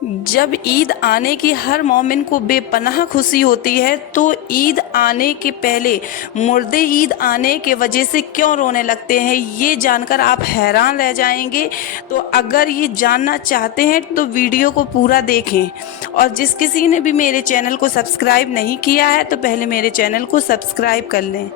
जब ईद आने की हर मोमिन को बेपनाह खुशी होती है, तो ईद आने के पहले मुर्दे ईद आने के वजह से क्यों रोने लगते हैं, ये जानकर आप हैरान रह जाएंगे। तो अगर ये जानना चाहते हैं तो वीडियो को पूरा देखें, और जिस किसी ने भी मेरे चैनल को सब्सक्राइब नहीं किया है तो पहले मेरे चैनल को सब्सक्राइब कर लें।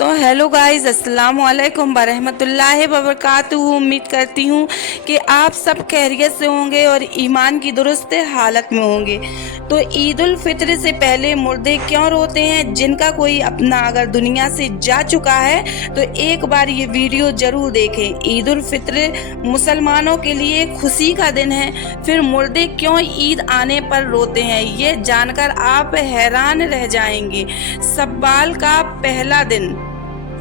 तो हेलो गाइस, अस्सलाम वालेकुम बरहमतुल्लाहि वबरकातुहू। उम्मीद करती हूँ कि आप सब खैरियत से होंगे और ईमान की दुरुस्त हालत में होंगे। तो ईद उल फित्र से पहले मुर्दे क्यों रोते हैं? जिनका कोई अपना अगर दुनिया से जा चुका है तो एक बार ये वीडियो जरूर देखें। ईद उल फित्र मुसलमानों के लिए खुशी का दिन है, फिर मुर्दे क्यों ईद आने पर रोते हैं, ये जानकर आप हैरान रह जाएंगे। सब्बाल का पहला दिन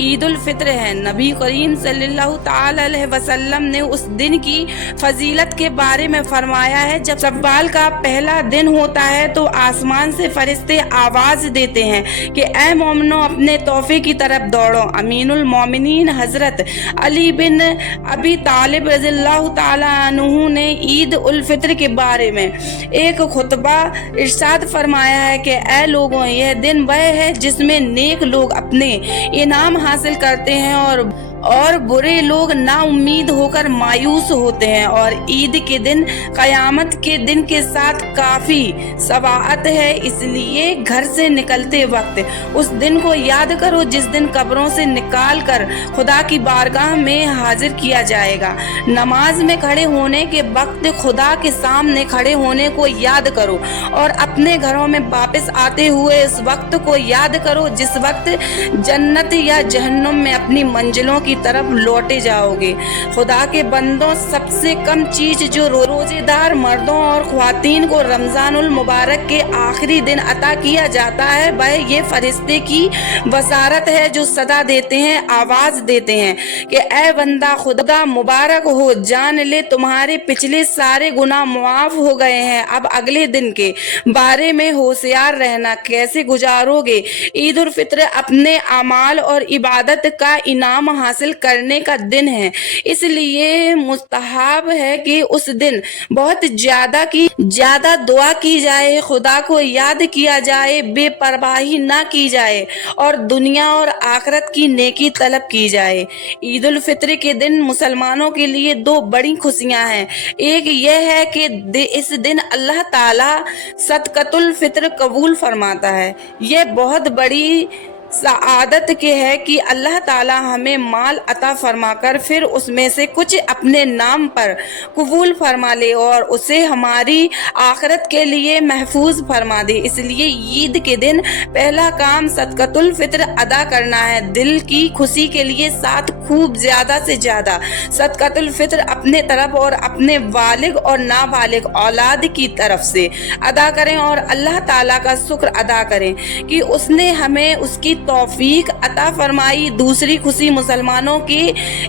ईद उल फित्र है। नबी करीम सल्लल्लाहु ताला अलैहि वसल्लम ने उस दिन की फजीलत के बारे में फरमाया है, जब सब्बाल का पहला दिन होता है तो आसमान से फरिश्ते आवाज देते हैं कि ए मोमिनो, अपने तोहफे की तरफ दौड़ो। अमीनुल मोमिनीन हजरत अली बिन अबी तालिब रज़ियल्लाहु ताला अन्हु ने ईद उल फित्र के बारे में एक खुतबा इरशाद फरमाया है कि ए लोगों, यह दिन वह है जिसमें नेक लोग अपने इनाम हासिल करते हैं और बुरे लोग नाउम्मीद होकर मायूस होते हैं। और ईद के दिन कयामत के दिन के साथ काफी सवाअत है, इसलिए घर से निकलते वक्त उस दिन को याद करो जिस दिन कब्रों से निकाल कर खुदा की बारगाह में हाजिर किया जाएगा। नमाज में खड़े होने के वक्त खुदा के सामने खड़े होने को याद करो, और अपने घरों में वापस आते हुए इस वक्त को याद करो जिस वक्त जन्नत या जहन्नुम में अपनी मंजिलों की तरफ लौटे जाओगे। खुदा के बंदों, सबसे कम चीज जो रोजेदार मर्दों और ख्वातीन को रमजानुल मुबारक के आखिरी दिन अता किया जाता है, वह ये फरिश्ते की बसारत है जो सदा देते हैं, आवाज देते हैं कि ए बंदा, खुदा मुबारक हो, जान ले तुम्हारे पिछले सारे गुनाह मुआफ हो गए हैं। अब अगले दिन के बारे में होशियार रहना, कैसे गुजारोगे। ईद उल फित्र अपने अमाल और इबादत का इनाम हासिल करने का दिन है, इसलिए मुस्तहब है कि उस दिन बहुत ज्यादा दुआ की जाए, खुदा को याद किया जाए, बेपरवाही ना की जाए और दुनिया और आखिरत की नेकी तलब की जाए। ईद उल फित्र के दिन मुसलमानों के लिए दो बड़ी खुशियां हैं। एक यह है कि इस दिन अल्लाह ताला सदकतुल फित्र कबूल फरमाता है। यह बहुत बड़ी सआदत के है कि अल्लाह ताला हमें माल अता फरमाकर फिर उसमें से कुछ अपने नाम पर कबूल फरमा ले और उसे हमारी आखिरत के लिए महफूज फरमा दे। इसलिए ईद के दिन पहला काम सदकतुल फित्र अदा करना है। दिल की खुशी के लिए साथ खूब ज्यादा से ज्यादा सदकतुल फित्र अपने तरफ और अपने वालिद और नाबालिग औलाद की तरफ से अदा करें और अल्लाह ताला का शुक्र अदा करें कि उसने हमें उसकी तौफीक अता फरमाई। दूसरी खुशी मुसलमानों की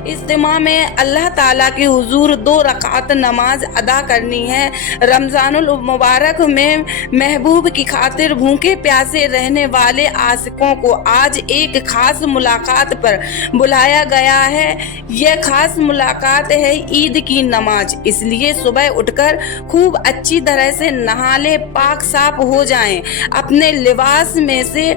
इज्तिमा में अल्लाह ताला के हुजूर 2 रकात नमाज अदा करनी है। रमजानुल मुबारक में महबूब की खातिर भूखे प्यासे रहने वाले आशिकों को आज एक खास मुलाकात पर बुलाया गया है। यह खास मुलाकात है ईद की नमाज, इसलिए सुबह उठकर खूब अच्छी तरह से नहा ले, पाक साफ हो जाएं, अपने लिबास में से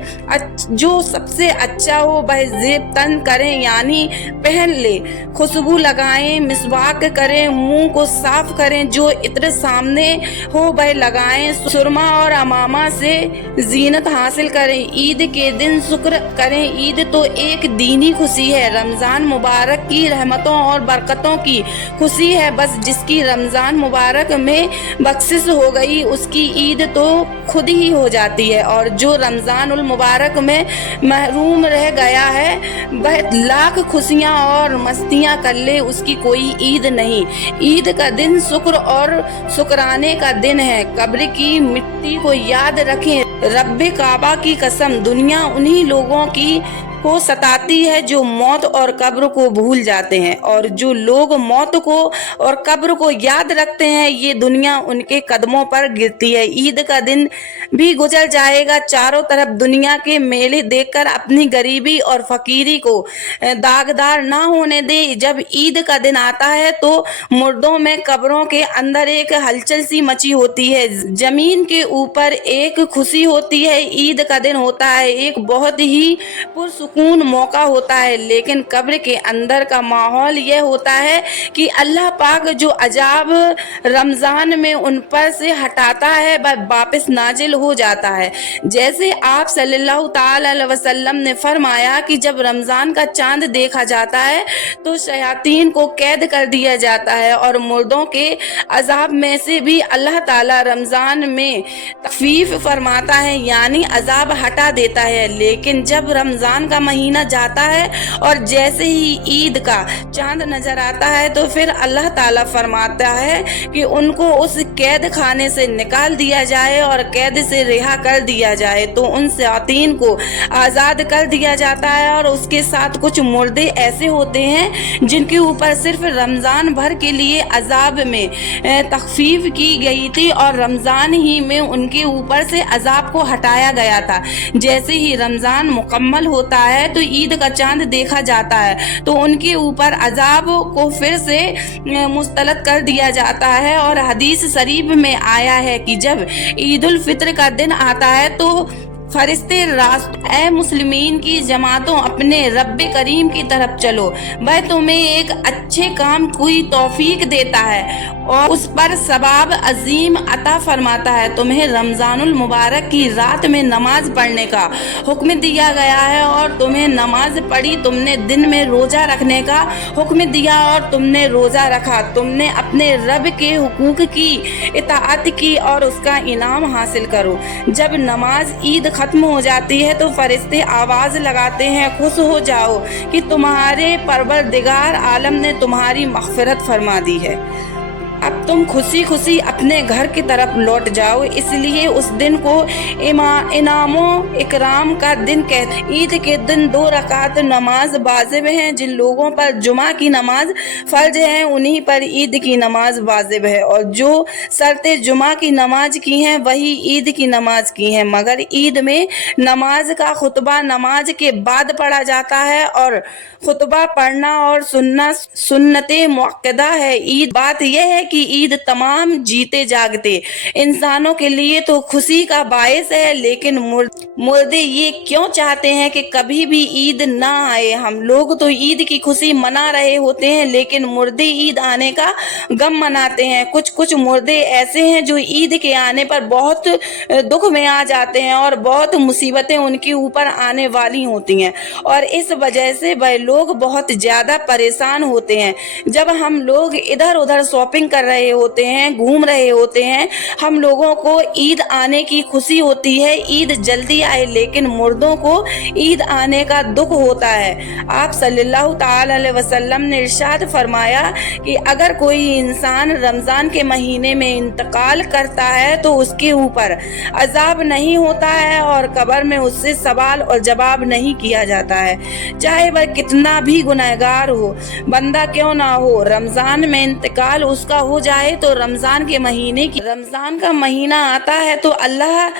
जो सबसे अच्छा हो वह जेब तन करें, यानी पहन ले, खुशबू लगाएं, मिसवाक करें, मुंह को साफ करें, जो इत्र सामने हो वह लगाएं, सुरमा और अमामा से जीनत हासिल करें। ईद के दिन शुक्र करें। ईद तो एक दीनी खुशी है, रमजान मुबारक की रहमतों और बरकतों की खुशी है। बस जिसकी रमजान मुबारक में बख्शिश हो गई उसकी ईद तो खुद ही हो जाती है, और जो रमजानुल मुबारक में महरूम रह गया है वह लाख खुशियां और मस्तियां कर ले, उसकी कोई ईद नहीं। ईद का दिन शुक्र और शुक्राने का दिन है। कब्र की मिट्टी को याद रखें। रब्बे काबा की कसम, दुनिया उन्हीं लोगों की को सताती है, जो मौत और कब्र को भूल जाते हैं, और जो लोग मौत को और कब्र को याद रखते हैं, ये दुनिया उनके कदमों पर गिरती है। ईद का दिन भी गुजर जाएगा, चारों तरफ दुनिया के मेले देखकर अपनी गरीबी और फकीरी को दागदार ना होने दे। जब ईद का दिन आता है तो मुर्दों में कब्रों के अंदर एक हलचल सी मची होती है, जमीन के ऊपर एक खुशी होती है। ईद का दिन होता है एक बहुत ही पुरसुकून मौका होता है, लेकिन कब्र के अंदर का माहौल यह होता है कि अल्लाह पाक जो अजाब रमज़ान में उन पर से हटाता है वह वापस नाजिल हो जाता है। जैसे आप सल्लल्लाहु ताला अलैहि वसल्लम ने फरमाया कि जब रमज़ान का चांद देखा जाता है तो शयातीन को कैद कर दिया जाता है और मुर्दों के अजाब में से भी अल्लाह ताला रमज़ान में तखफीफ फरमाता है, यानी अजाब हटा देता है। लेकिन जब रमज़ान का महीना जाता है और जैसे ही ईद का चांद नजर आता है तो फिर अल्लाह ताला फरमाता है कि उनको उस कैद खाने से निकाल दिया जाए और कैद से रिहा कर दिया जाए। तो उन शयातीन को आज़ाद कर दिया जाता है और उसके साथ कुछ मुर्दे ऐसे होते हैं जिनके ऊपर सिर्फ रमज़ान भर के लिए अजाब में तखफीफ की गई थी और रमज़ान ही में उनके ऊपर से अजाब को हटाया गया था। जैसे ही रमज़ान मुकम्मल होता है तो ईद का चांद देखा जाता है तो उनके ऊपर अजाब को फिर से मुस्तलद कर दिया जाता है। और हदीस शरीफ में आया है कि जब ईद उल फित्र का दिन आता है तो फरिश्ते ए मुस्लिमीन की जमातों अपने रब्बे करीम की तरफ चलो, वह तुम्हें एक अच्छे काम की तौफीक देता है और उस पर सवाब अजीम अता फरमाता है। तुम्हें रमजानुल मुबारक की रात में नमाज पढ़ने का हुक्म दिया गया है और तुम्हें नमाज पढ़ी, तुमने दिन में रोजा रखने का हुक्म दिया और तुमने रोजा रखा, तुमने अपने रब के हुकूक की इताअत की और उसका इनाम हासिल करो। जब नमाज ईद खत्म हो जाती है तो फरिश्ते आवाज लगाते हैं, खुश हो जाओ कि तुम्हारे परवरदिगार आलम ने तुम्हारी मग़फ़िरत फरमा दी है, अब तुम खुशी खुशी अपने घर की तरफ लौट जाओ। इसलिए उस दिन को इनामो इकराम का दिन कहते हैं। ईद के दिन 2 रकात नमाज वाजिब है। जिन लोगों पर जुमा की नमाज फर्ज है उन्हीं पर ईद की नमाज वाजिब है, और जो शर्ते जुमा की नमाज की हैं वही ईद की नमाज की हैं। मगर ईद में नमाज का खुतबा नमाज के बाद पढ़ा जाता है और खुतबा पढ़ना और सुनना सुन्नते मुअक्कदा है। ईद बात यह है कि ईद तमाम जीते जागते इंसानों के लिए तो खुशी का बायस है, लेकिन मुर्दे ये क्यों चाहते हैं कि कभी भी ईद ना आए। हम लोग तो ईद की खुशी मना रहे होते हैं, लेकिन मुर्दे ईद आने का गम मनाते हैं। कुछ मुर्दे ऐसे हैं जो ईद के आने पर बहुत दुख में आ जाते हैं और बहुत मुसीबतें उनके ऊपर आने वाली होती हैं और इस वजह से वह लोग बहुत ज्यादा परेशान होते हैं। जब हम लोग इधर उधर शॉपिंग कर रहे होते हैं, घूम रहे होते हैं, हम लोगों को ईद आने की खुशी होती है, ईद जल्दी आए, लेकिन मुर्दों को ईद आने का दुख होता है। आप सल्लल्लाहु ताला अलैहि वसल्लम ने इरशाद फरमाया कि अगर कोई इंसान रमजान के महीने में इंतकाल करता है तो उसके ऊपर अजाब नहीं होता है और कब्र में उससे सवाल और जवाब नहीं किया जाता है, चाहे वह कितना भी गुनहगार हो, बंदा क्यों ना हो। रमजान में इंतकाल उसका हो जाए तो रमजान का महीना आता है तो अल्लाह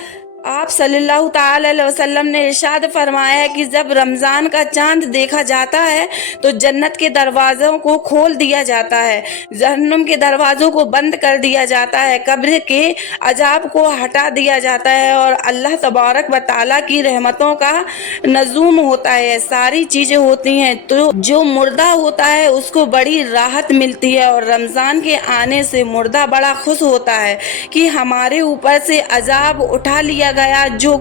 आप सल्लल्लाहु ताला अलैहि वसल्लम ने इरशाद फरमाया है कि जब रमज़ान का चांद देखा जाता है तो जन्नत के दरवाज़ों को खोल दिया जाता है, जहन्नुम के दरवाज़ों को बंद कर दिया जाता है, कब्र के अजाब को हटा दिया जाता है और अल्लाह तबारक व तआला की रहमतों का नज़ूम होता है। सारी चीज़ें होती हैं तो जो मुर्दा होता है उसको बड़ी राहत मिलती है और रमज़ान के आने से मुर्दा बड़ा खुश होता है कि हमारे ऊपर से अजाब उठा लिया गया, जो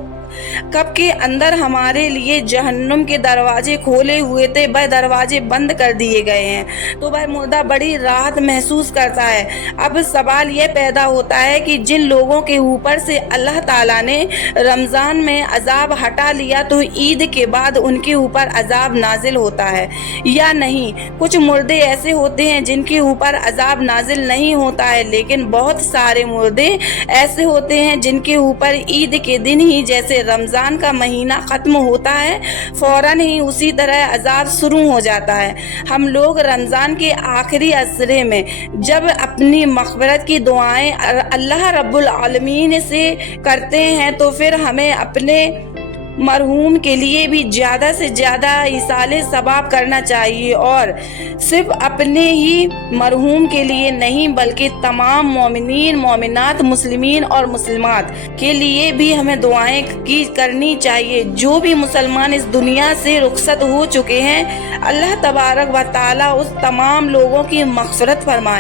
कब के अंदर हमारे लिए जहन्नुम के दरवाजे खोले हुए थे वह दरवाजे बंद कर दिए गए हैं, तो वह मुर्दा बड़ी राहत महसूस करता है। अब सवाल यह पैदा होता है कि जिन लोगों के ऊपर से अल्लाह ताला ने रमज़ान में अजाब हटा लिया तो ईद के बाद उनके ऊपर अजाब नाजिल होता है या नहीं। कुछ मुर्दे ऐसे होते हैं जिनके ऊपर अजाब नाजिल नहीं होता है, लेकिन बहुत सारे मुर्दे ऐसे होते हैं जिनके ऊपर ईद के दिन ही जैसे رمضان کا مہینہ ختم ہوتا ہے فوراً ہی اسی طرح عذاب شروع ہو جاتا ہے۔ ہم لوگ رمضان کے آخری عشرے میں جب اپنی مغفرت کی دعائیں اللہ رب العالمین سے کرتے ہیں تو پھر ہمیں اپنے مرحوم کے لیے بھی زیادہ سے زیادہ ایصال ثواب کرنا چاہیے، اور صرف اپنے ہی مرحوم کے لیے نہیں بلکہ تمام مومنین، مومنات، مسلمین اور مسلمات کے لیے بھی ہمیں دعائیں کرنی چاہیے۔ جو بھی مسلمان اس دنیا سے رخصت ہو چکے ہیں، اللہ تبارک و تعالیٰ اس تمام لوگوں کی مغفرت فرمائے۔